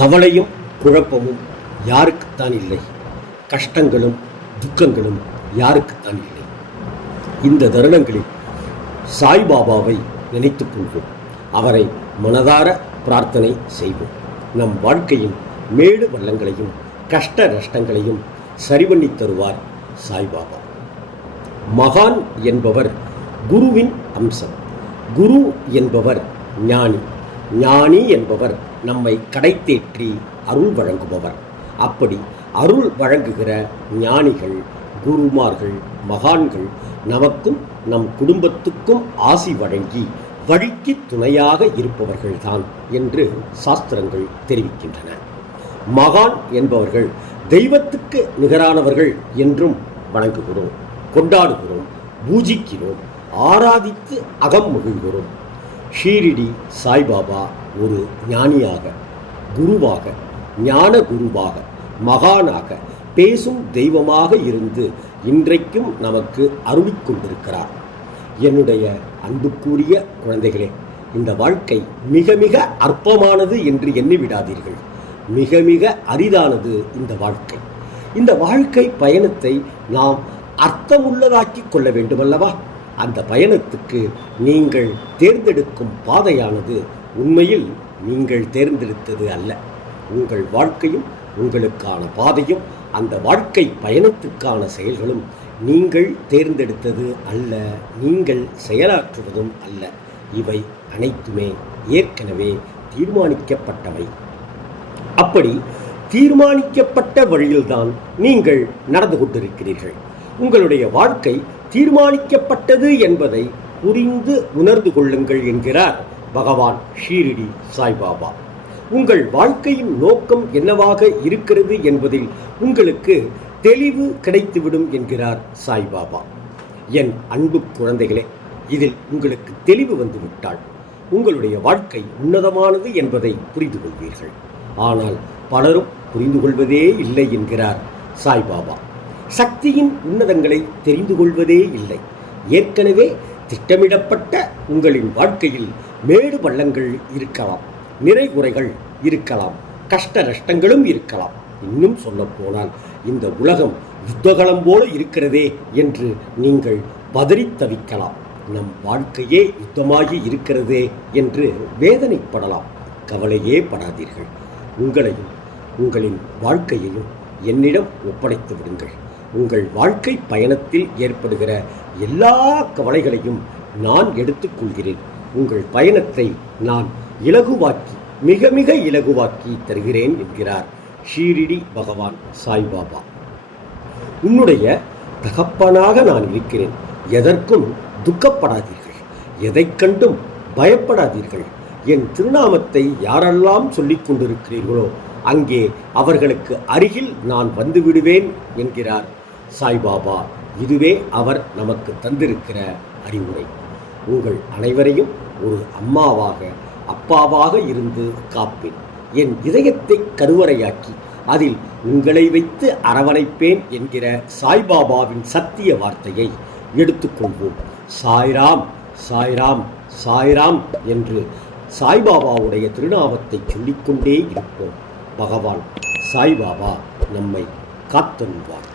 கவலையும் குழப்பமும் யாருக்குத்தான் இல்லை? கஷ்டங்களும் துக்கங்களும் யாருக்குத்தான் இல்லை? இந்த தருணங்களில் சாய்பாபாவை நினைத்துக் கொள்வோம். அவரை மனதார பிரார்த்தனை செய்வோம். நம் வாழ்க்கையின் மேடு பள்ளங்களையும் கஷ்ட நஷ்டங்களையும் சரிபண்ணி தருவார் சாய்பாபா. மகான் என்பவர் குருவின் அம்சம். குரு என்பவர் ஞானி. ஞானி என்பவர் நம்மை கடைத்தேற்றி அருள் வழங்குபவர். அப்படி அருள் வழங்குகிற ஞானிகள், குருமார்கள், மகான்கள் நமக்கும் நம் குடும்பத்துக்கும் ஆசி வழங்கி வழிக்கு துணையாக இருப்பவர்கள்தான் என்று சாஸ்திரங்கள் தெரிவிக்கின்றன. மகான் என்பவர்கள் தெய்வத்துக்கு நிகரானவர்கள் என்றும் வணங்குகிறோம், கொண்டாடுகிறோம், பூஜிக்கிறோம், ஆராதித்து அகம் மகிழ்கிறோம். ஷீரடி சாய்பாபா ஒரு ஞானியாக, குருவாக, ஞான குருவாக, மகானாக, பேசும் தெய்வமாக இருந்து இன்றைக்கும் நமக்கு அருளிக் கொண்டிருக்கிறார். என்னுடைய அன்புக்குரிய குழந்தைகளே, இந்த வாழ்க்கை மிக மிக அற்பமானது என்று எண்ணிவிடாதீர்கள். மிக மிக அரிதானது இந்த வாழ்க்கை. இந்த வாழ்க்கை பயணத்தை நாம் அர்த்தமுள்ளதாக்கி கொள்ள வேண்டுமல்லவா? அந்த பயணத்துக்கு நீங்கள் தேர்ந்தெடுக்கும் பாதையானது உண்மையில் நீங்கள் தேர்ந்தெடுத்தது அல்ல. உங்கள் வாழ்க்கையும் உங்களுக்கான பாதையும் அந்த வாழ்க்கை பயணத்துக்கான செயல்களும் நீங்கள் தேர்ந்தெடுத்தது அல்ல, நீங்கள் செயலாற்றுவதும் அல்ல. இவை அனைத்துமே ஏற்கனவே தீர்மானிக்கப்பட்டவை. அப்படி தீர்மானிக்கப்பட்ட வழியில்தான் நீங்கள் நடந்து கொண்டிருக்கிறீர்கள். உங்களுடைய வாழ்க்கை தீர்மானிக்கப்பட்டது என்பதை புரிந்து உணர்ந்து கொள்ளுங்கள் என்கிறார் பகவான் ஷீரடி சாய்பாபா. உங்கள் வாழ்க்கையின் நோக்கம் என்னவாக இருக்கிறது என்பதில் உங்களுக்கு தெளிவு கிடைத்துவிடும் என்கிறார் சாய்பாபா. என் அன்பு குழந்தைகளே, இதில் உங்களுக்கு தெளிவு வந்துவிட்டால் உங்களுடைய வாழ்க்கை உன்னதமானது என்பதை புரிந்து கொள்வீர்கள். ஆனால் பலரும் புரிந்து கொள்வதே இல்லை என்கிறார் சாய்பாபா. சக்தியின் உன்னதங்களை தெரிந்து கொள்வதே இல்லை. ஏற்கனவே திட்டமிடப்பட்ட உங்களின் வாழ்க்கையில் மேடு பள்ளங்கள் இருக்கலாம், நிறைகுறைகள் இருக்கலாம், கஷ்ட நஷ்டங்களும் இருக்கலாம். இன்னும் சொல்ல போனால் இந்த உலகம் யுத்தகலம் போல இருக்கிறதே என்று நீங்கள் பதறி தவிக்கலாம். நம் வாழ்க்கையே யுத்தமாகி இருக்கிறதே என்று வேதனைப்படலாம். கவலையே படாதீர்கள். உங்களையும் உங்களின் வாழ்க்கையையும் என்னிடம் ஒப்படைத்து விடுங்கள். உங்கள் வாழ்க்கை பயணத்தில் ஏற்படுகிற எல்லா கவலைகளையும் நான் எடுத்துக்கொள்கிறேன். உங்கள் பயணத்தை நான் இலகுவாக்கி, மிக மிக இலகுவாக்கி தருகிறேன் என்கிறார் ஷீரடி பகவான் சாய்பாபா. உன்னுடைய தகப்பனாக நான் இருக்கிறேன். எதற்கும் துக்கப்படாதீர்கள், எதை கண்டும் பயப்படாதீர்கள். என் திருநாமத்தை யாரெல்லாம் சொல்லிக் கொண்டிருக்கிறீர்களோ அங்கே அவர்களுக்கு அருகில் நான் வந்து விடுவேன் என்கிறார் சாய்பாபா. இதுவே அவர் நமக்கு தந்திருக்கிற அறிவுரை. உங்கள் அனைவரையும் ஒரு அம்மாவாக, அப்பாவாக இருந்து காப்பேன். என் இதயத்தை கருவறையாக்கி அதில் உங்களை வைத்து அரவணைப்பேன் என்கிற சாய்பாபாவின் சத்திய வார்த்தையை எடுத்துக்கொள்வோம். சாய்ராம், சாய்ராம், சாய்ராம் என்று சாய்பாபாவுடைய திருநாமத்தை சொல்லிக்கொண்டே இருப்போம். பகவான் சாய்பாபா நம்மை காத்தருள்வார்.